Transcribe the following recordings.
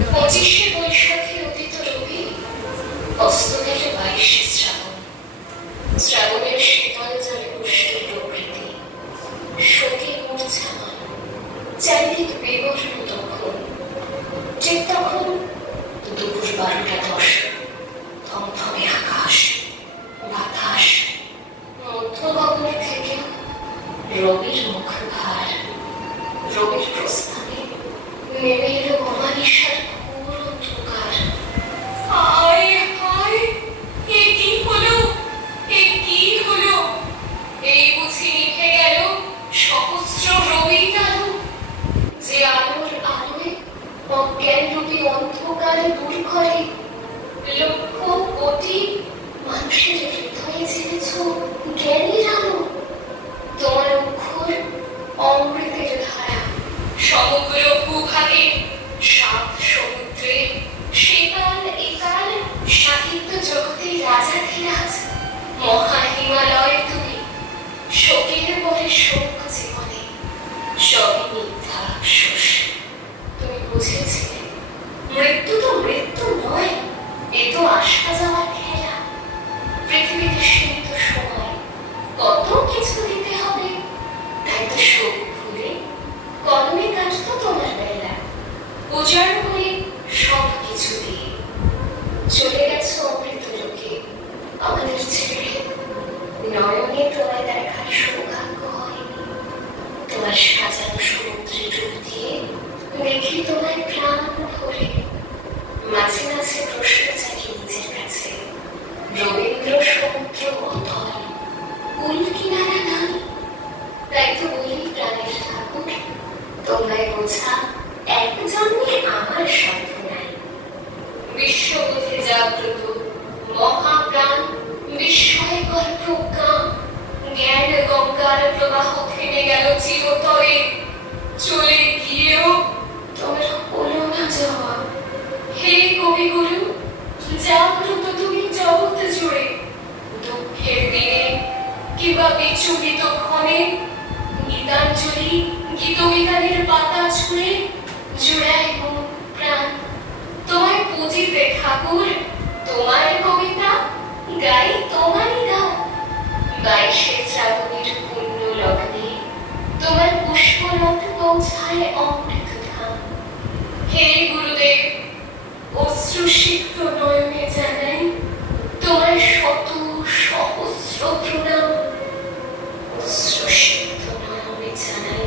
25শে বৈশাখে উদিত রবি, অস্ত গেল 22শে শ্রাবণ। শ্রাবণের শীতল জলে পুষ্ট প্রকৃতি, শোকে মূর্ছামান, চারিদিক বিবর্ণ তখন। ঠিক তখন দুপুর 12টা 10। থমথমে আকাশ, বাতাস, মধ্য গগন থেকে রবির মুখভার। রবির প্রস্থানে নেমে এলো অমানিসার ঘোর অন্ধকার। হায় হায়, এ কি হলো, এ কি হলো! এই বুঝি নিভে গেল সহস্র রবির আলো, যে আলোর আলোয় অজ্ঞান রূপী অন্ধকার দূর করে। লক্ষ কোটি মানুষের হৃদয়ে জেনেছ জ্ঞানীর আলো। তোমার অক্ষর অমৃতের ধারা, সমগ্র ভূভাগে 7 সমুদ্রে সেকাল একাল সাহিত্য জগতে রাজাধিরাজ। মহা হিমালয় তুমি, শোকের পরে শোক জীবনে, সবই মিথ্যা আফসোস। তুমি বুঝেছিলে মৃত্যু তো মৃত্যু নয়, এ তো আসা যাওয়ার খেলা। পৃথিবীতে সীমিত সময়, কত কিছু দিতে হবে, তাই তো শোক ভুলে কলমে কাটতো তোমার বেলা। উজাড় করে সব কিছু দিয়ে চলে গেছো অমৃত লোকে আমাদের ছেড়ে। নয়নে তোমায় দেখার সৌভাগ্য হয়নি, তোমার সাজানো সমুদ্রের রূপ দিয়ে দেখি তোমায় প্রাণ ভরে। মাঝে মাঝে প্রশ্ন জাগি নিজের কাছে, রবীন্দ্র সমুদ্র অতল, কুল কিনারা নাই। তাই তো বলি প্রাণের ঠাকুর, তোমায় বোঝা এক জন্মে আমার সাধ্য নাই। বিশ্ববোধে জাগ্রত মহাপ্রাণ, বিস্ময়কর প্রজ্ঞা, জ্ঞান গঙ্গার প্রবাহ থেমে গেল চিরতরে। চলে গিয়েও তোমার হলো না যাওয়া। হে কবিগুরু, জাগ্রত তুমি জগৎ জুড়ে। দুঃখের দিনে কিংবা বিচলিত ক্ষণে গীতাঞ্জলি গীতবিতানের পাতা ছুঁড়ে জুড়ায় মন প্রাণ। তোমায় পুজিতে ঠাকুর, তোমার কবিতা গাই তোমারই গান। 22শে শ্রাবণের পুণ্য লগ্নে তোমার পুষ্পলত পৌঁছায় অমৃত ধাম। হে গুরুদেব, অশ্রুসিক্ত নয়নে জানাই তোমার শত সহস্র প্রণাম। অশ্রুসিক্ত নয়নে জানাই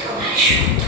তোমার শত